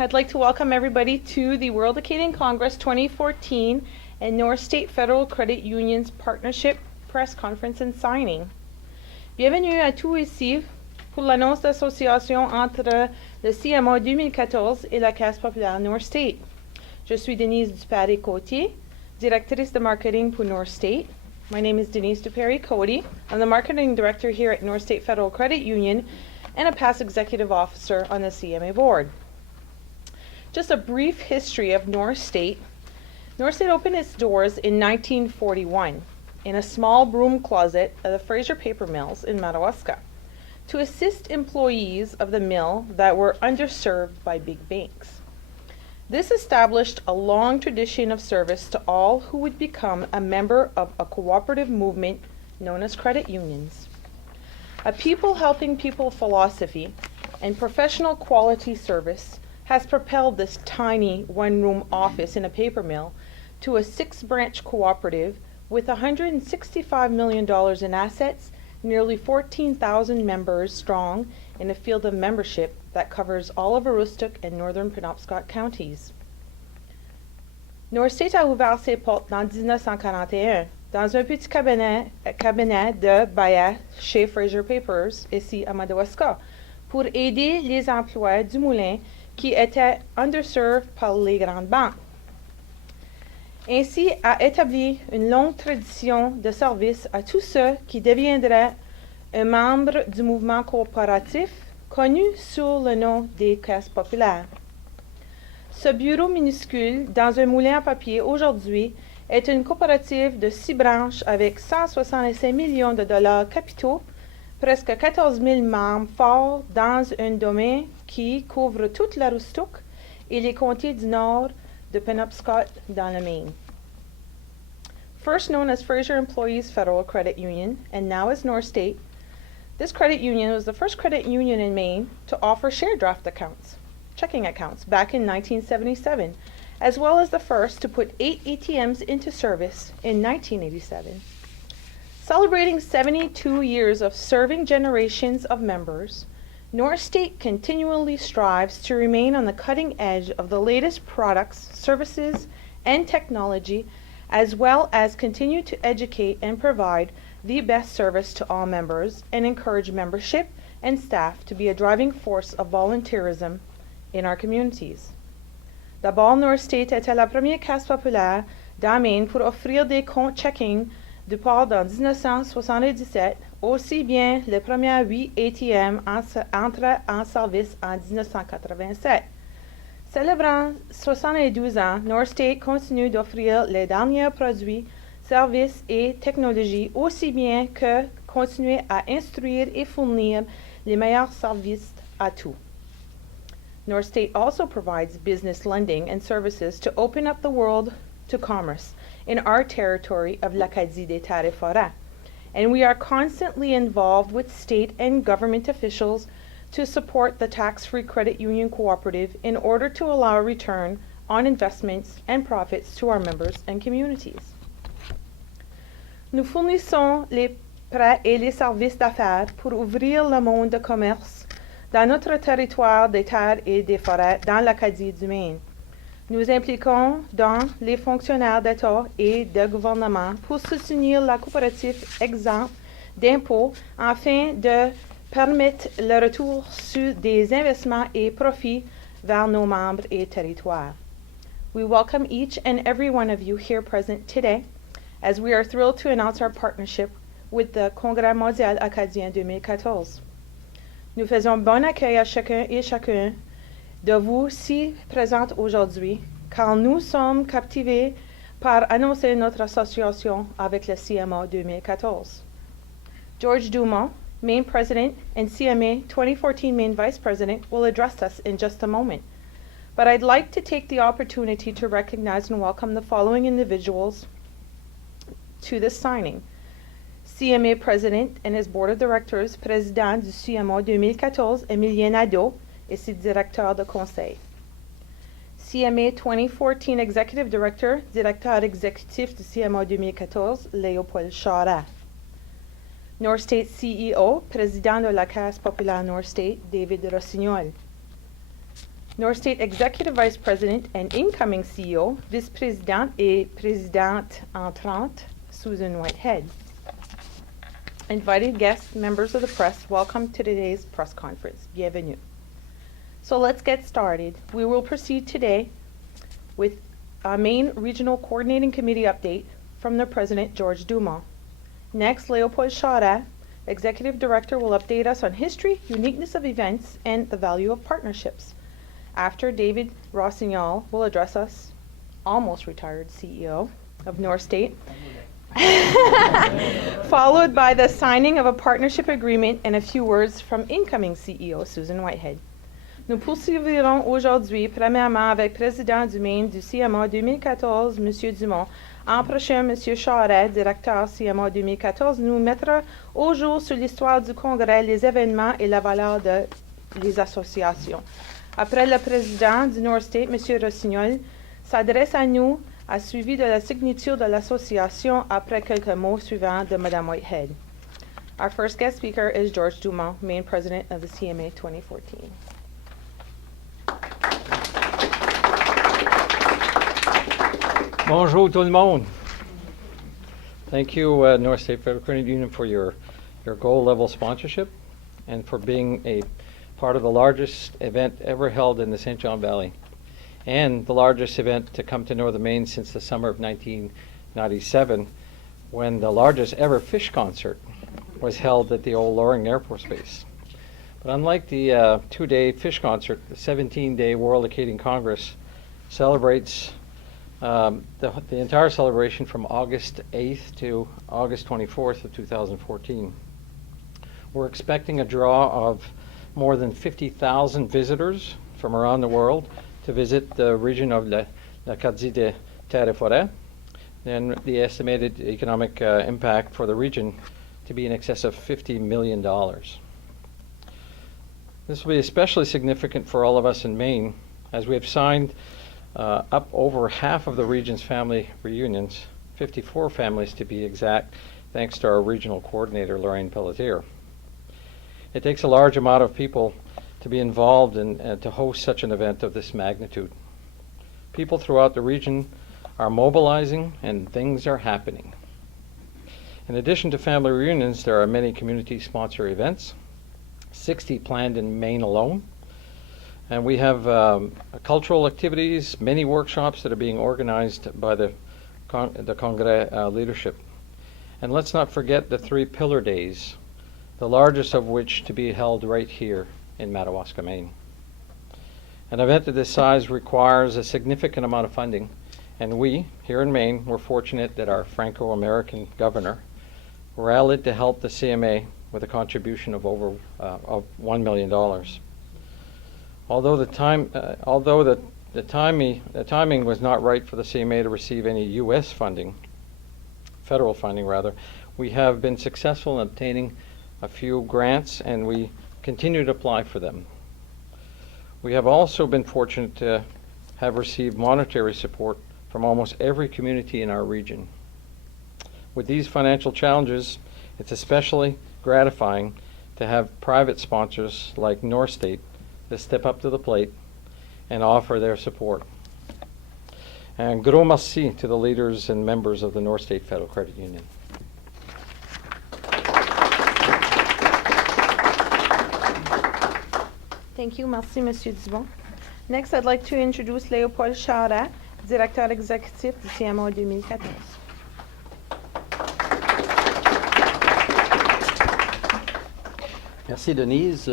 I'd like to welcome everybody to the World Acadian Congress 2014 and NorState Federal Credit Union's Partnership Press Conference and Signing. Bienvenue à tous ici pour l'annonce d'association entre le CMA 2014 et la Caisse populaire NorState. Je suis Denise Duparé-Côtier, directrice de marketing pour NorState. My name is Denise Duparé-Côtier. I'm the marketing director here at NorState Federal Credit Union and a past executive officer on the CMA board. Just a brief history of NorState. NorState opened its doors in 1941 in a small broom closet at the Fraser Paper Mills in Madawaska to assist employees of the mill that were underserved by big banks. This established a long tradition of service to all who would become a member of a cooperative movement known as credit unions. A people helping people philosophy and professional quality service has propelled this tiny one-room office in a paper mill to a 6-branch cooperative with $165 million in assets, nearly 14,000 members strong in a field of membership that covers all of Aroostook and northern Penobscot counties. NorState a ouvert ses portes en 1941 dans un petit cabinet de Baya chez Fraser Papers, ici à Madawaska, pour aider les emplois du moulin qui étaient underserved par les grandes banques. Ainsi a établi une longue tradition de service à tous ceux qui deviendraient un membre du mouvement coopératif connu sous le nom des caisses populaires. Ce bureau minuscule dans un moulin à papier aujourd'hui est une coopérative de 6 branches avec 165 millions de dollars capitaux, presque 14 000 membres forts dans un domaine qui couvre toute l'Aroostook et les comtés du nord de Penobscot dans le Maine. First known as Fraser Employees Federal Credit Union and now as NorState, this credit union was the first credit union in Maine to offer share draft accounts, checking accounts, back in 1977, as well as the first to put 8 ATMs into service in 1987. Celebrating 72 years of serving generations of members, NorState continually strives to remain on the cutting edge of the latest products, services, and technology, as well as continue to educate and provide the best service to all members and encourage membership and staff to be a driving force of volunteerism in our communities. D'abord, NorState était la première caisse populaire dans Maine pour offrir des comptes checking du port en 1977, aussi bien les premiers 8 ATM entrent en service en 1987. Célébrant 72 ans, NorState continue d'offrir les derniers produits, services et technologies, aussi bien que continuer à instruire et fournir les meilleurs services à tous. NorState also provides business lending and services to open up the world to commerce in our territory of l'Acadie des Terres et Forêts, and we are constantly involved with state and government officials to support the tax-free credit union cooperative in order to allow a return on investments and profits to our members and communities. Nous fournissons les prêts et les services d'affaires pour ouvrir le monde de commerce dans notre territoire des terres et des forêts dans l'Acadie du Maine. Nous impliquons dans les fonctionnaires d'État et de gouvernement pour soutenir la coopérative exempte d'impôts afin de permettre le retour sur des investissements et profits vers nos membres et territoires. We welcome each and every one of you here present today as we are thrilled to announce our partnership with the Congrès mondial acadien 2014. Nous faisons bon accueil à chacun et chacune de vous si présentes aujourd'hui, car nous sommes captivés par annoncer notre association avec le CMA 2014. George Dumont, Maine President and CMA 2014 Maine Vice President, will address us in just a moment. But I'd like to take the opportunity to recognize and welcome the following individuals to this signing. CMA President and his Board of Directors, Président du CMA 2014, Emilien Nadeau, et ses directeurs de conseil. CMA 2014 Executive Director, directeur exécutif du CMA 2014, Léopold Charest. NorState CEO, président de la Caisse populaire NorState, David Rossignol. NorState Executive Vice President and incoming CEO, Vice-Présidente et Présidente entrante, Susan Whitehead. Invited guests, members of the press, welcome to today's press conference. Bienvenue. So let's get started. We will proceed today with our main Regional Coordinating Committee update from the President, George Dumont. Next, Leopold Charest, Executive Director, will update us on history, uniqueness of events, and the value of partnerships. After, David Rossignol will address us, almost retired CEO of NorState, followed by the signing of a partnership agreement and a few words from incoming CEO Susan Whitehead. Nous poursuivrons aujourd'hui, premièrement, avec le président du Maine du CMA 2014, M. Dumont. En prochain, M. Charest, directeur CMA 2014, nous mettra au jour sur l'histoire du Congrès, les événements et la valeur des associations. Après, le président du NorState, M. Rossignol, s'adresse à nous, à suivi de la signature de l'association après quelques mots suivants de Mme Whitehead. Our first guest speaker is George Dumont, Maine President of the CMA 2014. Bonjour tout le monde. Thank you, NorState Federal Credit Union, for your gold level sponsorship and for being a part of the largest event ever held in the St. John Valley and the largest event to come to Northern Maine since the summer of 1997, when the largest ever fish concert was held at the old Loring Air Force Base. But unlike the two-day fish concert, the 17-day World Acadian Congress celebrates the entire celebration from August 8th to August 24th of 2014. We're expecting a draw of more than 50,000 visitors from around the world to visit the region of la Quartier de Terre et Forêt, and the estimated economic impact for the region to be in excess of $50 million. This will be especially significant for all of us in Maine, as we have signed up over half of the region's family reunions, 54 families to be exact, thanks to our regional coordinator, Lorraine Pelletier. It takes a large amount of people to be involved and to host such an event of this magnitude. People throughout the region are mobilizing and things are happening. In addition to family reunions, there are many community sponsor events, 60 planned in Maine alone. And we have cultural activities, many workshops that are being organized by the Congrès leadership. And let's not forget the 3 Pillar Days, the largest of which to be held right here in Madawaska, Maine. An event of this size requires a significant amount of funding, and we, here in Maine, were fortunate that our Franco-American governor rallied to help the CMA with a contribution of over $1 million. Although the timing was not right for the CMA to receive any U.S. funding, federal funding rather, we have been successful in obtaining a few grants, and we continue to apply for them. We have also been fortunate to have received monetary support from almost every community in our region. With these financial challenges, it's especially gratifying to have private sponsors like NorState to step up to the plate and offer their support. And gros merci to the leaders and members of the NorState Federal Credit Union. Thank you. Merci, Monsieur Dumont. Next, I'd like to introduce Leopold Charest, Directeur Exécutif du CMA 2014. Merci, Denise.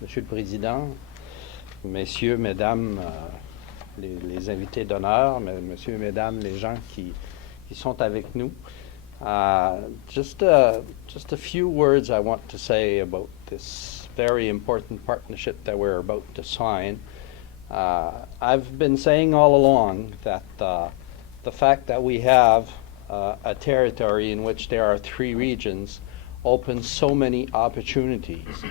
Monsieur le Président, Messieurs, Mesdames, les invités d'honneur, Messieurs et Mesdames, les gens qui sont avec nous. Just a few words I want to say about this very important partnership that we're about to sign. I've been saying all along that the fact that we have a territory in which there are 3 regions opens so many opportunities,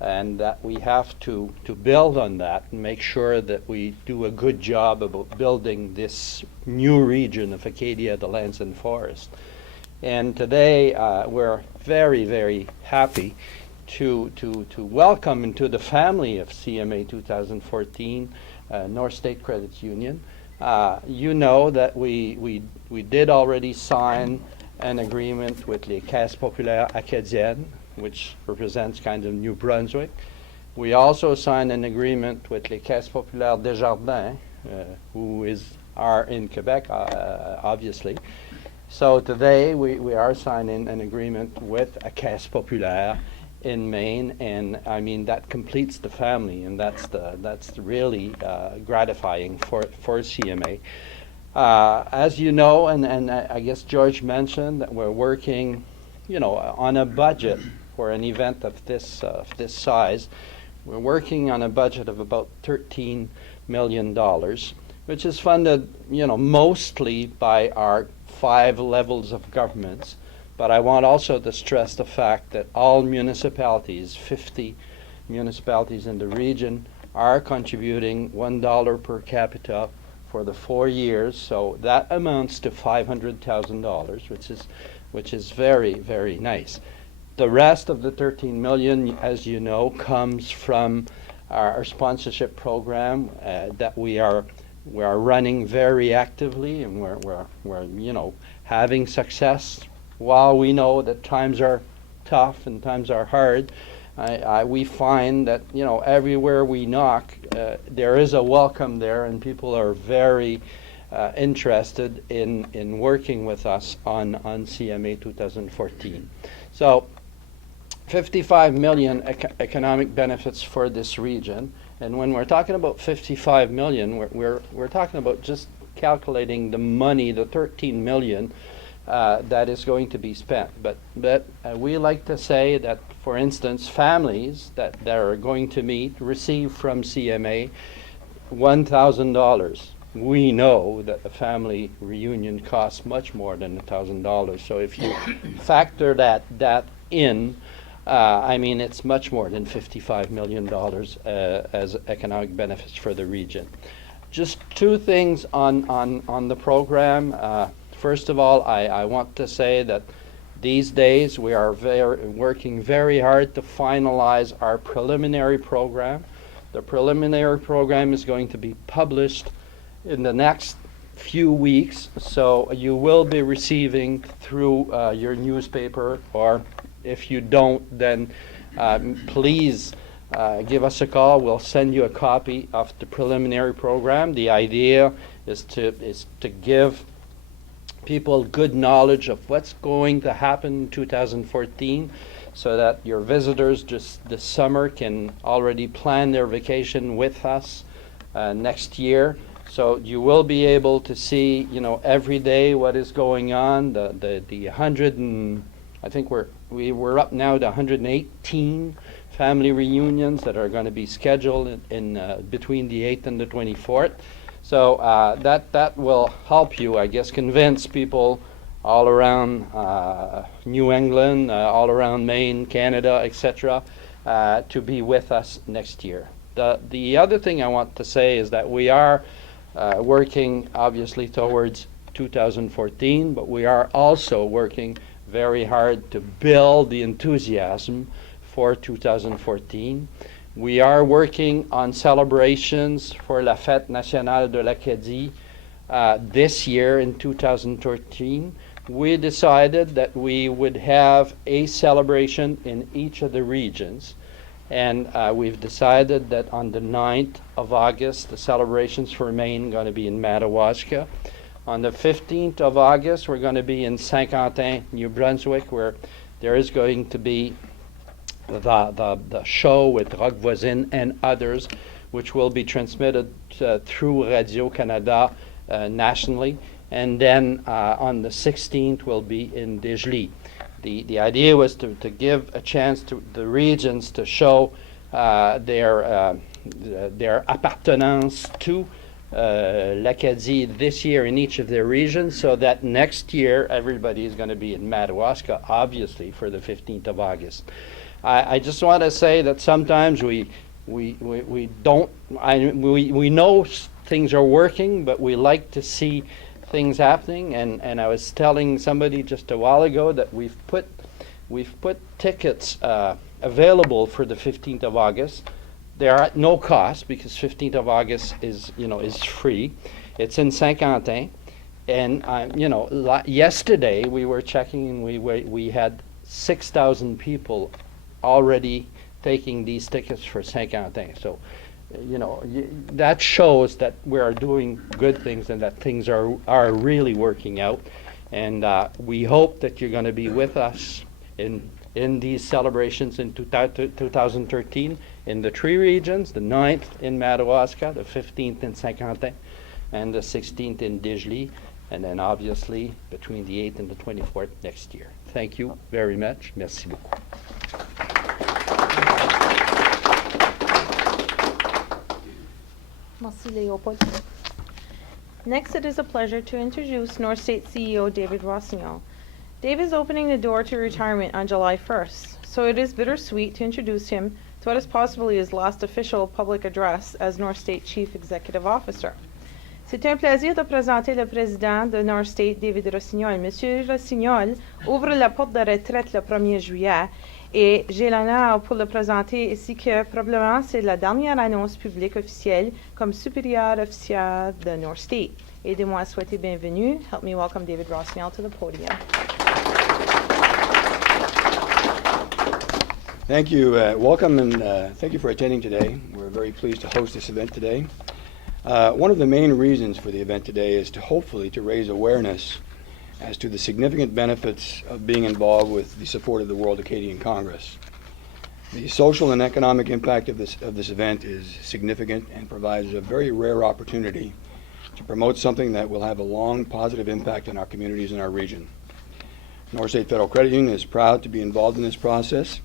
and that we have to build on that and make sure that we do a good job about building this new region of Acadia, the lands and forest. And today we're very, very happy to welcome into the family of CMA 2014 NorState Credit Union. You know that we did already sign an agreement with les Caisses Populaires Acadiennes, which represents kind of New Brunswick. We also signed an agreement with les Caisses Populaires Desjardins, who are in Quebec, obviously. So today we are signing an agreement with a Caisse Populaire in Maine, and I mean that completes the family, and that's really gratifying for CMA. As you know, and I guess George mentioned that we're working, on a budget for an event of this size. We're working on a budget of about $13 million, which is funded, mostly by our 5 levels of governments. But I want also to stress the fact that all municipalities, 50 municipalities in the region, are contributing $1 per capita for the 4 years. So that amounts to $500,000, which is very, very nice. The rest of the 13 million, as you know, comes from our sponsorship program that we are running very actively, and we're having success. While we know that times are tough and times are hard, we find that everywhere we knock, there is a welcome there, and people are very interested in working with us on CMA 2014. So 55 million economic benefits for this region, and when we're talking about 55 million, we're talking about just calculating the money, the 13 million that is going to be spent. But we like to say that, for instance, families that are going to meet receive from CMA $1,000. We know that a family reunion costs much more than $1,000. So if you factor that in, it's much more than $55 million as economic benefits for the region. Just 2 things on the program. First of all, I want to say that these days we are working very hard to finalize our preliminary program. The preliminary program is going to be published in the next few weeks, so you will be receiving through your newspaper, or if you don't, then please give us a call. We'll send you a copy of the preliminary program. The idea is to give people good knowledge of what's going to happen in 2014, so that your visitors just this summer can already plan their vacation with us next year. So you will be able to see, every day what is going on. The 100 and I think we're up now to 118 family reunions that are going to be scheduled in between the 8th and the 24th. So that will help you, I guess, convince people all around New England, all around Maine, Canada, etc., to be with us next year. The other thing I want to say is that we are working, obviously, towards 2014, but we are also working very hard to build the enthusiasm for 2014. We are working on celebrations for la Fête Nationale de l'Acadie this year in 2013. We decided that we would have a celebration in each of the regions, and we've decided that on the 9th of August, the celebrations for Maine are going to be in Madawaska. On the 15th of August, we're going to be in Saint-Quentin, New Brunswick, where there is going to be the show with Rock Voisine and others, which will be transmitted through Radio-Canada nationally. And then on the 16th, we'll be in Desjardins. The idea was to give a chance to the regions to show their appartenance to l'Acadie this year in each of their regions, so that next year everybody is going to be in Madawaska, obviously, for the 15th of August. I just want to say that sometimes we know things are working, but we like to see things happening. And I was telling somebody just a while ago that we've put tickets available for the 15th of August. They're at no cost because 15th of August is free. It's in Saint-Quentin. And, yesterday we were checking and we had 6,000 people already taking these tickets for Saint-Quentin. So, that shows that we are doing good things and that things are really working out. And we hope that you're going to be with us in these celebrations in 2013 in the 3 regions, the 9th in Madawaska, the 15th in Saint-Quentin, and the 16th in Digely. And then obviously between the 8th and the 24th next year. Thank you very much. Merci beaucoup. Merci, Léopold. Next, it is a pleasure to introduce NorState CEO David Rossignol. Dave is opening the door to retirement on July 1st, so it is bittersweet to introduce him to what is possibly his last official public address as NorState Chief Executive Officer. C'est un plaisir de présenter le président de NorState, David Rossignol. Monsieur Rossignol ouvre la porte de retraite le 1er juillet et j'ai l'honneur pour le présenter ici que probablement c'est la dernière annonce publique officielle comme supérieur officiel de NorState. Aidez-moi à souhaiter bienvenue. Help me welcome David Rossignol to the podium. Thank you. Welcome and thank you for attending today. We're very pleased to host this event today. One of the main reasons for the event today is hopefully to raise awareness as to the significant benefits of being involved with the support of the World Acadian Congress. The social and economic impact of this event is significant and provides a very rare opportunity to promote something that will have a long positive impact on our communities and our region. NorState Federal Credit Union is proud to be involved in this process.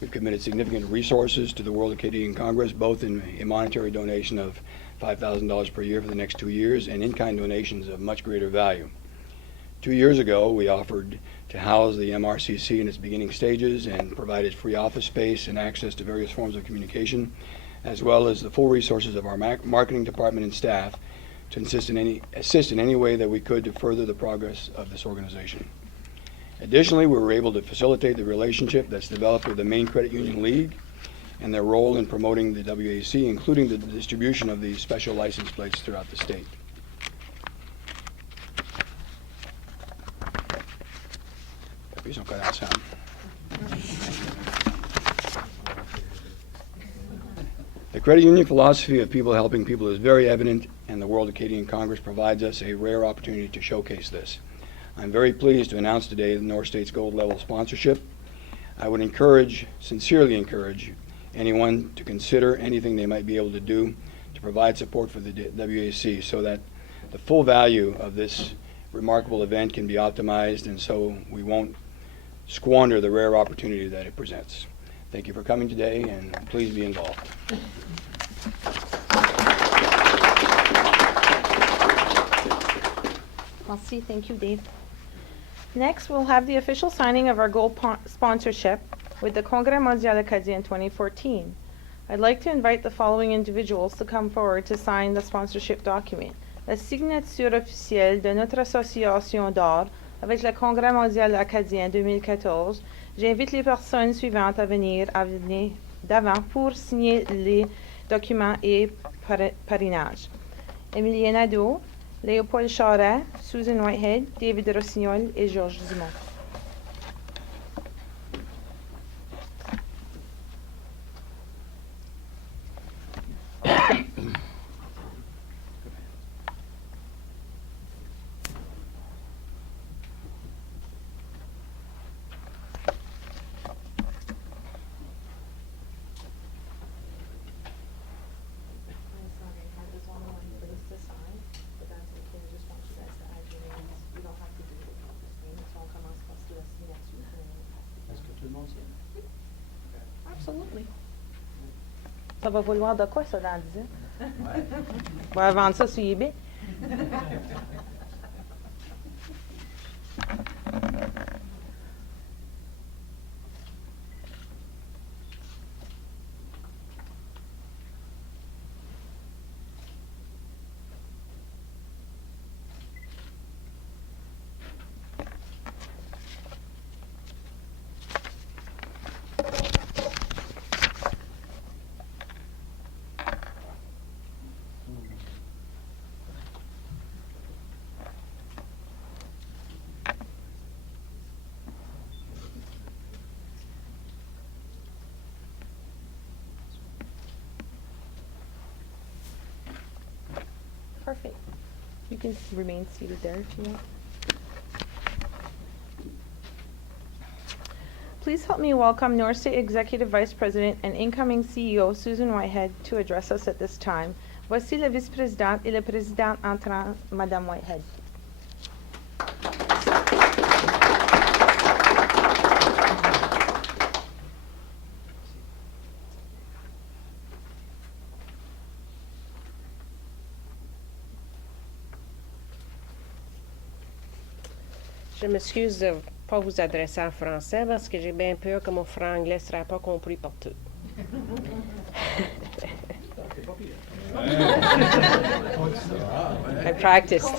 We've committed significant resources to the World Acadian Congress, both in a monetary donation of $5,000 per year for the next 2 years and in-kind donations of much greater value. 2 years ago, we offered to house the MRCC in its beginning stages and provided free office space and access to various forms of communication, as well as the full resources of our marketing department and staff to assist in any way that we could to further the progress of this organization. Additionally, we were able to facilitate the relationship that's developed with the Maine Credit Union League and their role in promoting the WAC, including the distribution of the special license plates throughout the state. The credit union philosophy of people helping people is very evident, and the World Acadian Congress provides us a rare opportunity to showcase this. I'm very pleased to announce today the NorState's gold level sponsorship. I would sincerely encourage anyone to consider anything they might be able to do to provide support for the WAC so that the full value of this remarkable event can be optimized and so we won't squander the rare opportunity that it presents. Thank you for coming today and please be involved. Merci. Thank you, Dave. Next, we'll have the official signing of our gold sponsorship with the Congrès Mondial Acadien 2014. I'd like to invite the following individuals to come forward to sign the sponsorship document. La signature officielle de notre association d'or avec le Congrès Mondial Acadien 2014. J'invite les personnes suivantes à venir d'avant pour signer les documents et parrainage. Émilien Nadeau, Léopold Charest, Susan Whitehead, David Rossignol et Georges Dumont. Absolutely. Ça va vouloir de quoi, ça, dans 10 ans? On va vendre ça sur eBay. Perfect. You can remain seated there if you want. Please help me welcome NorState Executive Vice President and incoming CEO Susan Whitehead to address us at this time. Voici la vice-présidente et le président entrant, Madame Whitehead. Je m'excuse de ne pas vous adresser en français parce que j'ai bien peur que mon franglais ne sera pas compris par tous. I practiced.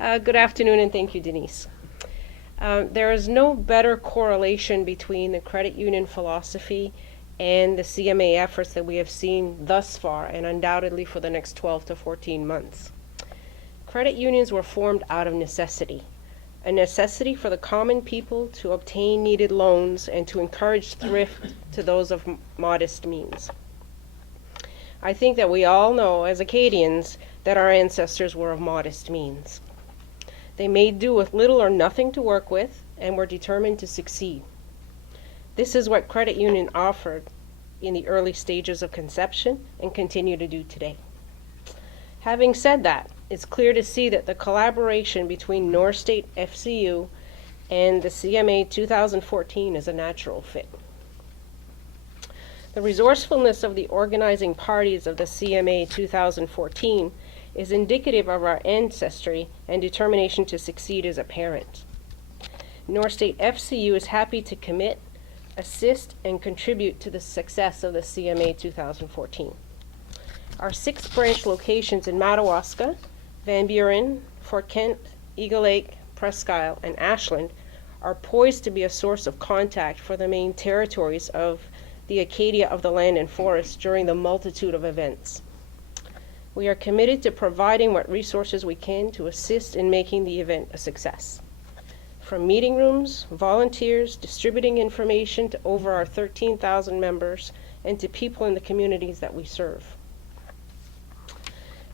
Good afternoon, and thank you, Denise. There is no better correlation between the credit union philosophy and the CMA efforts that we have seen thus far, and undoubtedly for the next 12 to 14 months. Credit unions were formed out of necessity, a necessity for the common people to obtain needed loans and to encourage thrift to those of modest means. I think that we all know, as Acadians, that our ancestors were of modest means. They made do with little or nothing to work with and were determined to succeed. This is what credit union offered in the early stages of conception and continue to do today. Having said that, it's clear to see that the collaboration between NorState FCU and the CMA 2014 is a natural fit. The resourcefulness of the organizing parties of the CMA 2014 is indicative of our ancestry and determination to succeed is apparent. NorState FCU is happy to commit, assist, and contribute to the success of the CMA 2014. Our 6 branch locations in Madawaska, Van Buren, Fort Kent, Eagle Lake, Presque Isle, and Ashland are poised to be a source of contact for the main territories of the Acadia of the land and forest during the multitude of events. We are committed to providing what resources we can to assist in making the event a success. From meeting rooms, volunteers, distributing information to over our 13,000 members, and to people in the communities that we serve.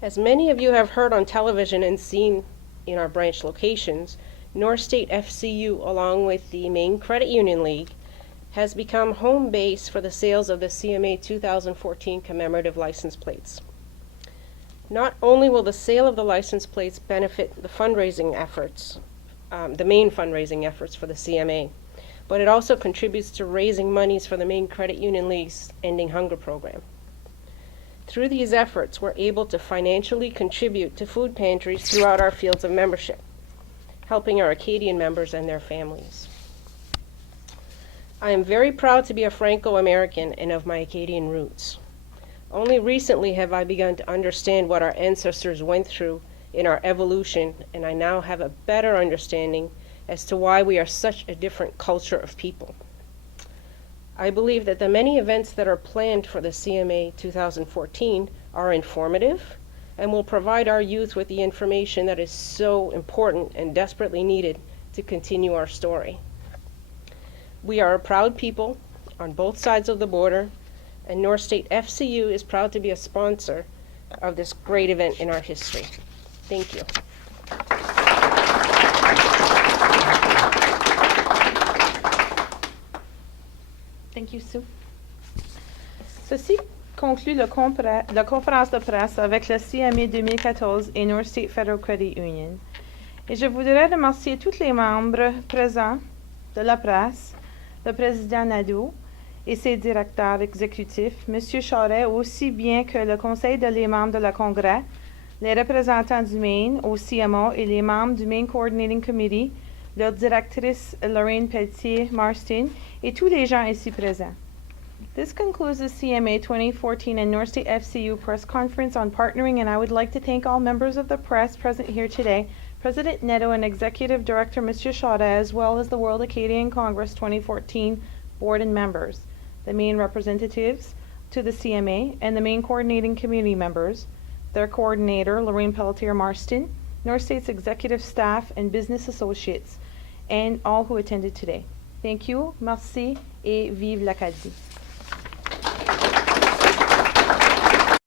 As many of you have heard on television and seen in our branch locations, NorState FCU, along with the Maine Credit Union League, has become home base for the sales of the CMA 2014 commemorative license plates. Not only will the sale of the license plates benefit the fundraising efforts, the main fundraising efforts for the CMA, but it also contributes to raising monies for the Maine Credit Union League's Ending Hunger program. Through these efforts, we're able to financially contribute to food pantries throughout our fields of membership, helping our Acadian members and their families. I am very proud to be a Franco-American and of my Acadian roots. Only recently have I begun to understand what our ancestors went through in our evolution, and I now have a better understanding as to why we are such a different culture of people. I believe that the many events that are planned for the CMA 2014 are informative and will provide our youth with the information that is so important and desperately needed to continue our story. We are a proud people on both sides of the border, and NorState FCU is proud to be a sponsor of this great event in our history. Thank you. Thank you, Sue. Ceci conclut la conférence de presse avec le CMA 2014 et NorState Federal Credit Union. Et je voudrais remercier tous les membres présents de la presse, le président Nadeau et ses directeurs exécutifs, M. Charest, aussi bien que le conseil les membres de la Congrès, les représentants du Maine au CMA et les membres du Maine Coordinating Committee, leur directrice Lorraine Pelletier-Marston, et tous les gens ici présents. This concludes the CMA 2014 and NorState FCU press conference on partnering, and I would like to thank all members of the press present here today, President Neto and Executive Director Mr. Charest, as well as the World Acadian Congress 2014 board and members, the Maine representatives to the CMA, and the Maine Coordinating Committee members, their coordinator Lorraine Pelletier-Marston, NorState's executive staff and business associates, and all who attended today. Thank you, merci, et vive l'Acadie.